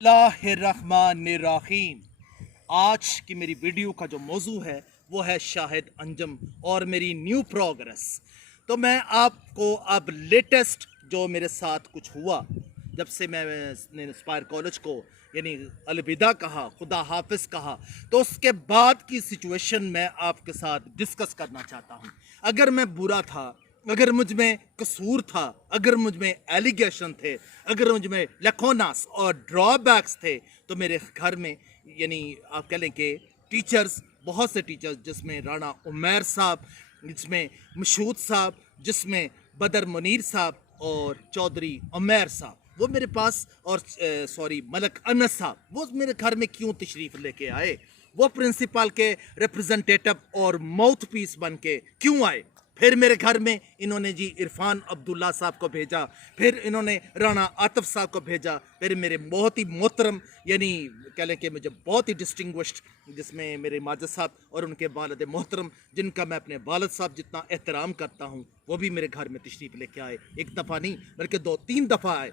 बिस्मिल्लाहिर्रहमानिर्रहीम। आज की मेरी वीडियो का जो मौजू है वो है शाहिद अंजम और मेरी न्यू प्रोग्रेस। तो मैं आपको अब लेटेस्ट जो मेरे साथ कुछ हुआ जब से मैंने इंस्पायर कॉलेज को यानी अलविदा कहा, खुदा हाफिज कहा, तो उसके बाद की सिचुएशन मैं आपके साथ डिस्कस करना चाहता हूँ। अगर मैं बुरा था, अगर मुझ में कसूर था, अगर मुझ में एलिगेशन थे, अगर मुझ में लखोनास और ड्रॉबैक्स थे, तो मेरे घर में यानी आप कह लें कि टीचर्स, बहुत से टीचर्स, जिसमें राना उमैर साहब, जिसमें मशहूद साहब, जिसमें बदर मुनीर साहब और चौधरी उमैर साहब, वो मेरे पास, और मलक अनस साहब, वो मेरे घर में क्यों तशरीफ़ लेके आए? वो प्रिंसिपल के रिप्रेजेंटेटिव और माउथ पीस बन के क्यों आए? फिर मेरे घर में इन्होंने जी इरफान अब्दुल्ला साहब को भेजा, फिर इन्होंने राना आतिफ साहब को भेजा, फिर मेरे बहुत ही मोहतरम यानी कह लें कि मुझे बहुत ही डिस्टिंग्विश्ड, जिसमें मेरे माजिद साहब और उनके वालिद मोहतरम, जिनका मैं अपने वालिद साहब जितना एहतराम करता हूँ, वो भी मेरे घर में तशरीफ़ लेके आए। एक दफ़ा नहीं बल्कि 2-3 दफ़ा आए।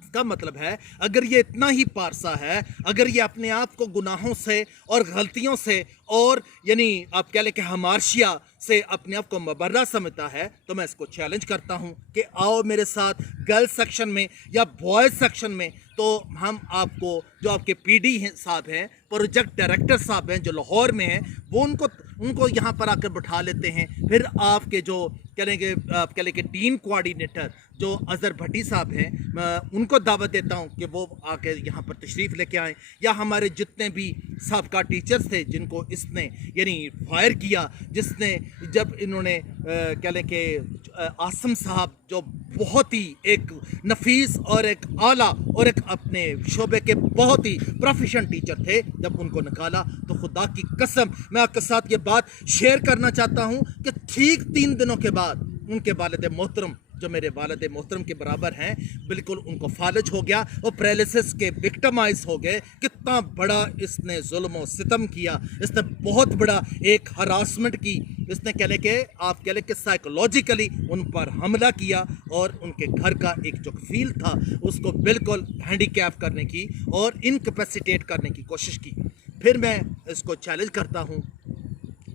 इसका मतलब है, अगर ये इतना ही पारसा है, अगर ये अपने आप को गुनाहों से और गलतियों से और यानी आप कह लें कि हमार्शिया से अपने आप को मुबर्रा समझता है, तो मैं इसको चैलेंज करता हूं कि आओ मेरे साथ गर्ल्स सेक्शन में या बॉयज़ सेक्शन में। तो हम आपको जो आपके पीडी साहब हैं, प्रोजेक्ट डायरेक्टर साहब हैं जो लाहौर में हैं, वो उनको यहाँ पर आकर बैठा लेते हैं। फिर आपके जो आप कह लें कि टीम कोऑर्डिनेटर जो अज़हर भट्टी साहब हैं, मैं उनको दावत देता हूँ कि वो आके यहाँ पर तशरीफ़ लेके आएँ। या हमारे जितने भी साबका टीचर्स थे जिनको इसने यानी फायर किया, जिसने जब इन्होंने कह लें कि आसम साहब जो बहुत ही एक नफीस और एक आला और एक अपने शोबे के बहुत ही प्रोफेशनल टीचर थे, जब उनको निकाला तो खुदा की कसम मैं आपके साथ ये बात शेयर करना चाहता हूँ कि ठीक 3 दिनों के बाद उनके वालिद मोहतरम, जो मेरे वालिद मोहतरम के बराबर हैं, बिल्कुल उनको फालज हो गया और पैरालिसिस के विक्टिमाइज हो गए। कितना बड़ा इसने जुल्म और सितम किया, इसने बहुत बड़ा एक हरासमेंट की, इसने कह लें कि आप कह लें कि साइकोलॉजिकली उन पर हमला किया और उनके घर का एक जो फील था उसको बिल्कुल हैंडीकैप करने की और इनकैपेसिटेट करने की कोशिश की। फिर मैं इसको चैलेंज करता हूँ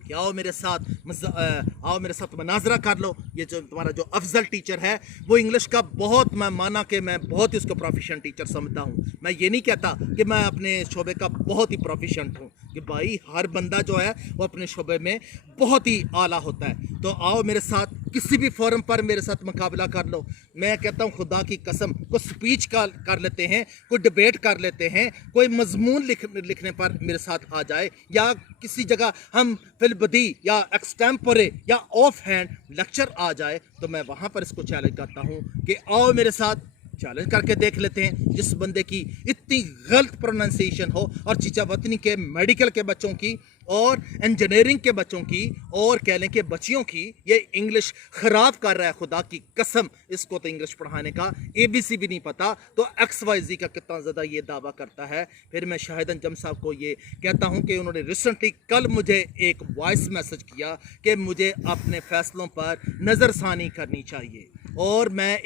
कि आओ मेरे साथ मनाजरा कर लो। ये जो तुम्हारा जो अफजल टीचर है वो इंग्लिश का बहुत, मैं माना कि मैं बहुत ही उसको प्रोफेशनल टीचर समझता हूँ। मैं ये नहीं कहता कि मैं अपने शोबे का बहुत ही प्रोफेशनल हूँ, कि भाई हर बंदा जो है वो अपने शोबे में बहुत ही आला होता है। तो आओ मेरे साथ किसी भी फोरम पर मेरे साथ मुकाबला कर लो। मैं कहता हूँ खुदा की कसम, कोई स्पीच कर लेते हैं, कोई डिबेट कर लेते हैं, कोई मजमून लिखने पर मेरे साथ आ जाए, या किसी जगह हम फिलबदी या एक्सटेम्पोरे या ऑफ हैंड लेक्चर आ जाए, तो मैं वहाँ पर इसको चैलेंज करता हूँ कि आओ मेरे साथ चैलेंज करके देख लेते हैं। जिस बंदे की इतनी गलत प्रोनाउंसिएशन हो, और चीचा वतनी के मेडिकल के बच्चों की और इंजीनियरिंग के बच्चों की और कह लें कि बच्चियों की ये इंग्लिश ख़राब कर रहा है। खुदा की कसम, इसको तो इंग्लिश पढ़ाने का ABC भी नहीं पता, तो XYZ का कितना ज़्यादा ये दावा करता है। फिर मैं शाहिद अंजम साहब को ये कहता हूँ कि उन्होंने रिसेंटली कल मुझे एक वॉइस मैसेज किया कि मुझे अपने फ़ैसलों पर नज़रसानी करनी चाहिए, और मैं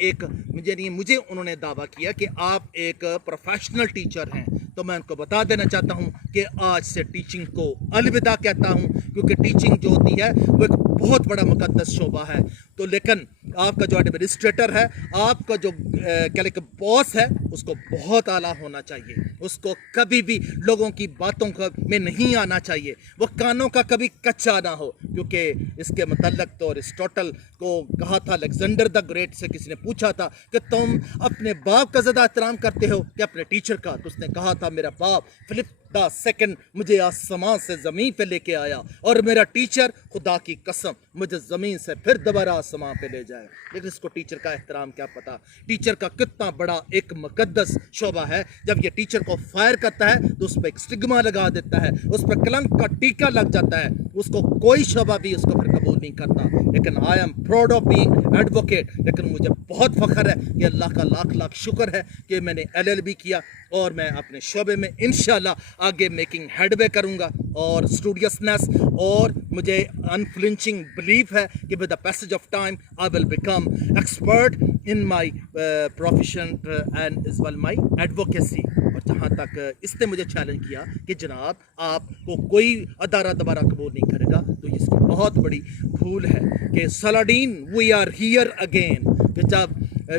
मुझे उन्होंने दावा किया कि आप एक प्रोफेशनल टीचर हैं। तो मैं उनको बता देना चाहता हूं कि आज से टीचिंग को अलविदा कहता हूं, क्योंकि टीचिंग जो होती है वो एक बहुत बड़ा मुकद्दस शोबा है। तो लेकिन आपका जो एडमिनिस्ट्रेटर है, आपका जो कह लें कि बॉस है, उसको बहुत आला होना चाहिए। उसको कभी भी लोगों की बातों में नहीं आना चाहिए, वो कानों का कभी कच्चा ना हो, क्योंकि इसके मतलब तो अरिस्टोटल को कहा था, अलेक्जेंडर द ग्रेट से किसी ने पूछा था कि तुम अपने बाप का ज़्यादा एहतराम करते हो कि अपने टीचर का? तो उसने कहा था, मेरा बाप फिलिप द सेकंड मुझे आसमान से ज़मीन पे लेके आया, और मेरा टीचर खुदा की कसम मुझे ज़मीन से फिर दोबारा आसमान पे ले जाए। लेकिन इसको टीचर का एहतराम क्या पता, टीचर का कितना बड़ा एक मुकद्दस शोबा है। जब ये टीचर को फायर करता है तो उस पर एक स्टिग्मा लगा देता है, उस पर कलंक का टीका लग जाता है, उसको कोई शोबा भी उसको फिर कबूल नहीं करता। लेकिन I am proud of being advocate. लेकिन मुझे बहुत फख्र है, ये अल्लाह का लाख लाख शुक्र है कि मैंने LLB किया, और मैं अपने शोबे में इंशाल्लाह आगे मेकिंग हेडवे करूँगा और स्टूडियसनेस, और मुझे अनफ्लिंचिंग बिलीफ है कि with the passage of time I will become expert in my profession and is well my advocacy. जहाँ तक इसने मुझे चैलेंज किया कि जनाब आपको कोई अदारा दोबारा कबूल नहीं करेगा, तो इसकी बहुत बड़ी भूल है कि सलाडीन वी आर हियर अगेन, कि जब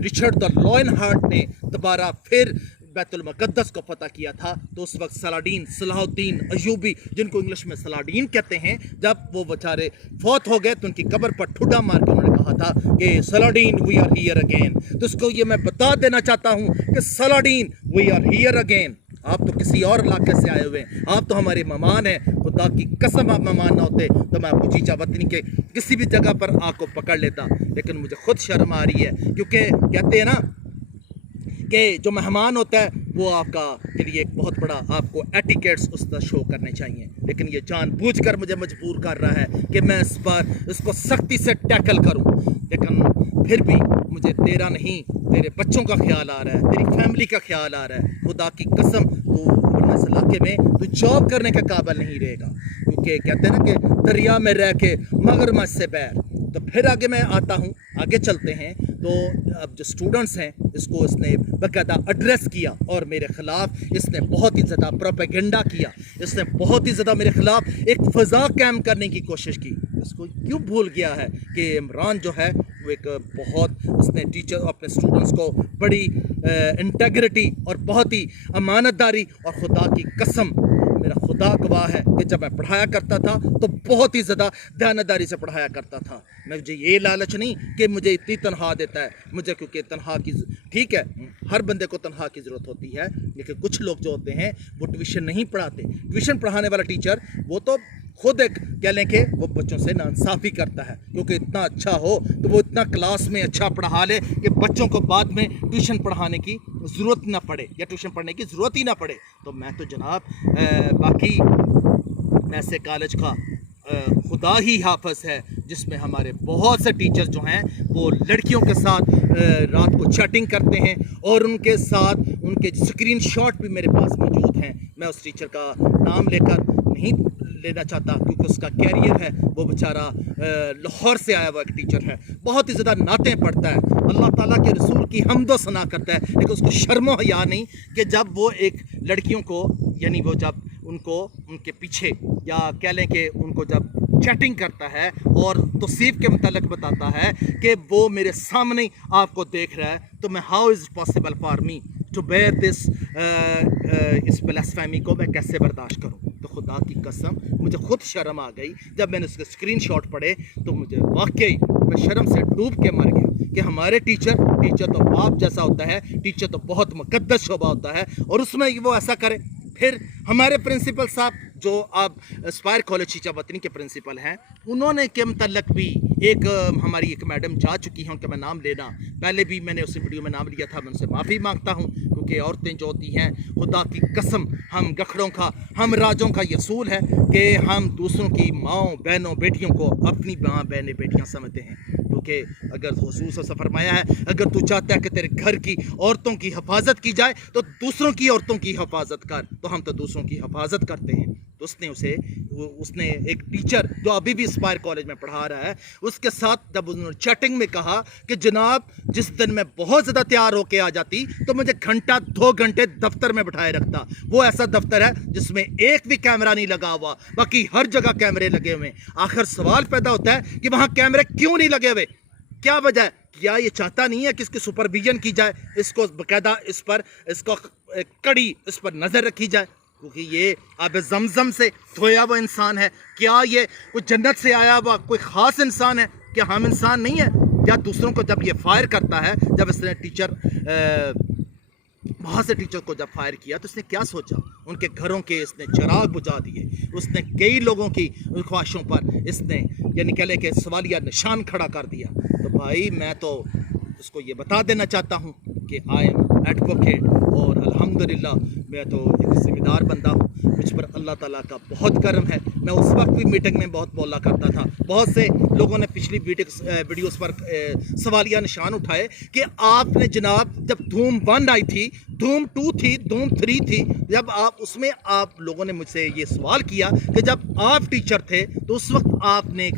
रिचर्ड द लॉयन हार्ट ने दोबारा फिर बैतुल मुक़द्दस को फतह किया था, तो उस वक्त सलाडीन सलाहुद्दीन अयूबी, जिनको इंग्लिश में सलाडीन कहते हैं, जब वो बेचारे फौत हो गए तो उनकी कब्र पर ठुड्डा मार के उन्होंने कहा था कि सलाडीन वी आर हियर अगेन। तो इसको ये मैं बता देना चाहता हूँ कि सलाडीन वी आर हियर अगेन। आप तो किसी और इलाके से आए हुए हैं, आप तो हमारे मेहमान हैं, खुदा की कसम आप मेहमान ना होते तो मैं आपको चीचा वतनी के किसी भी जगह पर आपको पकड़ लेता। लेकिन मुझे खुद शर्म आ रही है, क्योंकि कहते हैं ना कि जो मेहमान होता है वो आपका के लिए एक बहुत बड़ा आपको एटिकेट्स उसका शो करने चाहिए, लेकिन ये जानबूझकर मुझे मजबूर कर रहा है कि मैं इस पर इसको सख्ती से टैकल करूं। लेकिन फिर भी मुझे तेरा नहीं, तेरे बच्चों का ख्याल आ रहा है, तेरी फैमिली का ख्याल आ रहा है। खुदा की कसम तो इस इलाके में तू जॉब करने के काबिल नहीं रहेगा, क्योंकि कहते हैं ना कि दरिया में रह के मगरमच्छ से बैर। तो फिर आगे मैं आता हूँ, आगे चलते हैं। तो अब जो स्टूडेंट्स हैं इसको इसने बाकायदा एड्रेस किया और मेरे ख़िलाफ़ इसने बहुत ही ज़्यादा प्रोपेगेंडा किया, इसने बहुत ही ज़्यादा मेरे ख़िलाफ़ एक फ़ज़ा कायम करने की कोशिश की। इसको क्यों भूल गया है कि इमरान जो है वो एक बहुत, उसने टीचर अपने स्टूडेंट्स को बड़ी इंटेग्रिटी और बहुत ही अमानतदारी, और खुदा की कसम मेरा खुदा गवाह है कि जब मैं पढ़ाया करता था तो बहुत ही ज़्यादा दयानतदारी से पढ़ाया करता था। मुझे ये लालच नहीं कि मुझे इतनी तनख्वाह देता है मुझे, क्योंकि तनख्वाह की ठीक है, हर बंदे को तनख्वाह की ज़रूरत होती है, लेकिन कुछ लोग जो होते हैं वो ट्यूशन नहीं पढ़ाते। ट्यूशन पढ़ाने वाला टीचर वो तो खुद एक कह लें कि वो बच्चों से नाइंसाफ़ी करता है, क्योंकि इतना अच्छा हो तो वो इतना क्लास में अच्छा पढ़ा ले कि बच्चों को बाद में ट्यूशन पढ़ाने की ज़रूरत ना पड़े या ट्यूशन पढ़ने की ज़रूरत ही ना पड़े। तो मैं तो जनाब बाकी ऐसे कॉलेज का खुदा ही हाफिज़ है, जिसमें हमारे बहुत से टीचर जो हैं वो लड़कियों के साथ रात को चैटिंग करते हैं, और उनके साथ उनके स्क्रीन शॉट भी मेरे पास मौजूद हैं। मैं उस टीचर का नाम लेकर नहीं लेना चाहता, क्योंकि उसका कैरियर है, वो बेचारा लाहौर से आया हुआ एक टीचर है, बहुत ही ज़्यादा नातें पढ़ता है, अल्लाह ताला के रसूल की हम्दो सना करता है, लेकिन उसको शर्मो हया नहीं कि जब वो एक लड़कियों को, यानी वो जब उनको उनके पीछे या कह लें कि उनको जब चैटिंग करता है और तौसीफ़ के मुतालिक बताता है कि वो मेरे सामने आपको देख रहा है, तो मैं how is possible for me to bear this, इस ब्लास्फेमी को मैं कैसे बर्दाश्त करूं। तो खुदा की कसम मुझे खुद शर्म आ गई जब मैंने उसके स्क्रीन शॉट पढ़े, तो मुझे वाकई मैं शर्म से डूब के मर गया कि हमारे टीचर तो बाप जैसा होता है, टीचर तो बहुत मुकद्दस शोभा होता है, और उसमें वो ऐसा करे। फिर हमारे प्रिंसिपल साहब जो अब एस्पायर कॉलेज चीचा वतनी के प्रिंसिपल हैं, उन्होंने के मतलब भी एक हमारी एक मैडम जा चुकी हैं, उनका मैं नाम लेना, पहले भी मैंने उस वीडियो में नाम लिया था, मैं उनसे माफ़ी मांगता हूं, क्योंकि औरतें जो होती हैं, खुदा की कसम हम गखड़ों का, हम राजों का ये असूल है कि हम दूसरों की माँओं बहनों बेटियों को अपनी माँ बहनें बेटियाँ समझते हैं, क्योंकि अगर हुसूस से फरमाया है, अगर तू चाहता है कि तेरे घर की औरतों की हिफाजत की जाए तो दूसरों की औरतों की हिफाजत कर, तो हम तो दूसरों की हिफाजत करते हैं। तो उसने एक टीचर जो अभी भी एस्पायर कॉलेज में पढ़ा रहा है, उसके साथ जब उन्होंने चैटिंग में कहा कि जनाब जिस दिन मैं बहुत ज़्यादा तैयार होके आ जाती तो मुझे घंटा 2 घंटे दफ्तर में बिठाए रखता, वो ऐसा दफ्तर है जिसमें एक भी कैमरा नहीं लगा हुआ, बाकी हर जगह कैमरे लगे हुए। आखिर सवाल पैदा होता है कि वहाँ कैमरे क्यों नहीं लगे हुए, क्या वजह है? क्या ये चाहता नहीं है कि इसकी सुपरविजन की जाए, इसको बाकायदा इस पर इसको कड़ी इस पर नज़र रखी जाए, क्योंकि ये आब ज़मज़म से धोया हुआ इंसान है? क्या ये कोई जन्नत से आया हुआ कोई ख़ास इंसान है? क्या हम इंसान नहीं है? या दूसरों को जब ये फायर करता है, जब इसने टीचर बहुत से टीचर को जब फायर किया तो इसने क्या सोचा? उनके घरों के इसने चिराग बुझा दिए, उसने कई लोगों की ख्वाहिशों पर इसने यानी कह लें कि सवालिया निशान खड़ा कर दिया। तो भाई मैं तो उसको ये बता देना चाहता हूँ कि आई एम एडवोकेट, और अल्हम्दुलिल्लाह मैं तो एक ज़िम्मेदार बंदा हूँ, मुझ पर अल्लाह ताला का बहुत करम है। मैं उस वक्त भी मीटिंग में बहुत बोला करता था, बहुत से लोगों ने पिछली वीडियोस पर सवालिया निशान उठाए कि आपने जनाब जब धूम 1 आई थी, धूम 2 थी, धूम 3 थी, जब आप उसमें आप लोगों ने मुझसे ये सवाल किया कि जब आप टीचर थे तो उस वक्त आपने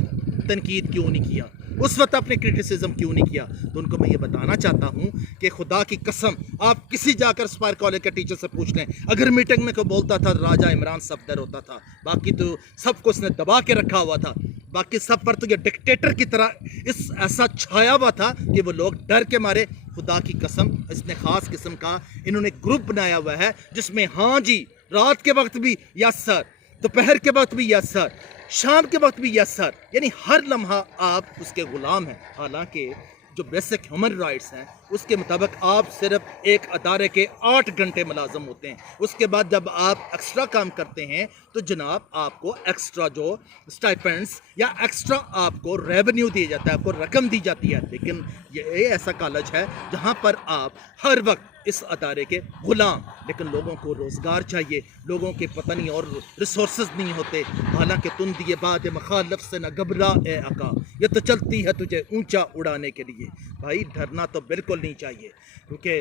तनकीद क्यों नहीं किया? उस वक्त आपने क्रिटिसिज्म क्यों नहीं किया? तो उनको मैं ये बताना चाहता हूँ कि खुदा की कसम, आप किसी जाकर स्पायर कॉलेज के टीचर से पूछ लें, अगर मीटिंग में कोई बोलता था राजा इमरान सफदर होता था, बाकी तो सबको उसने दबा के रखा हुआ था, बाकी सब पर तो ये डिक्टेटर की तरह इस ऐसा छाया हुआ था कि वो लोग डर के मारे। खुदा की कसम, इसने ख़ास किस्म का इन्होंने ग्रुप बनाया हुआ है जिसमें हाँ जी रात के वक्त भी यस सर, दोपहर के वक्त भी यस सर, शाम के वक्त भी यस सर, यानी हर लम्हा आप उसके ग़ुलाम हैं। हालांकि जो बेसिक ह्यूमन राइट्स हैं उसके मुताबिक आप सिर्फ एक अदारे के 8 घंटे मुलाजम होते हैं। उसके बाद जब आप एक्स्ट्रा काम करते हैं तो जनाब आपको एक्स्ट्रा जो स्टाइपेंड्स या एक्स्ट्रा आपको रेवेन्यू दिया जाता है, आपको रकम दी जाती है। लेकिन ये ऐसा कॉलेज है जहाँ पर आप हर वक्त इस अदारे के गुलाम, लेकिन लोगों को रोज़गार चाहिए, लोगों के पता नहीं और रिसोर्सेज नहीं होते। हालांकि तुम दिए बाद मखालफ से न घबरा ए अका, ये तो चलती है तुझे ऊंचा उड़ाने के लिए। भाई डरना तो बिल्कुल नहीं चाहिए, क्योंकि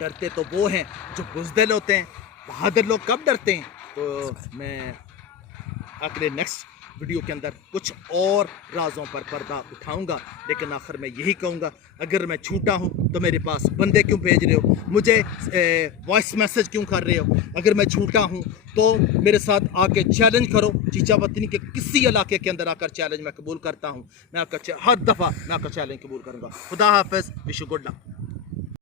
डरते तो वो हैं जो बुज़दिल होते हैं, बहादुर लोग कब डरते हैं। तो मैं अगले नेक्स्ट वीडियो के अंदर कुछ और राजों पर पर्दा उठाऊंगा, लेकिन आखिर में यही कहूँगा, अगर मैं झूठा हूँ तो मेरे पास बंदे क्यों भेज रहे हो, मुझे वॉइस मैसेज क्यों कर रहे हो? अगर मैं झूठा हूँ तो मेरे साथ आके चैलेंज करो, चीचा वतनी के किसी इलाके के अंदर आकर चैलेंज मैं कबूल करता हूँ। मैं आपका हर दफ़ा मैं आपका चैलेंज कबूल करूँगा। खुदा हाफ़िज़, विश यू गुड लक।